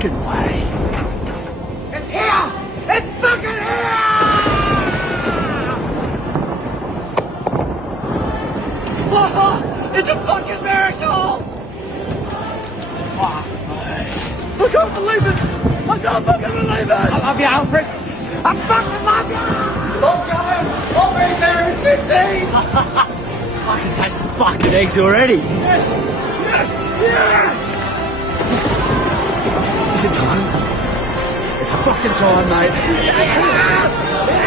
fucking way. It's here! It's fucking here! Oh, it's a fucking miracle! Fuck me. I can't believe it! I can't fucking believe it! I love you, Alfred! I fucking love you! I'm coming! I'll be there in 15! I can taste some fucking eggs already! Yes! Yes! Yes! Is it time? It's fucking time, mate! Yes!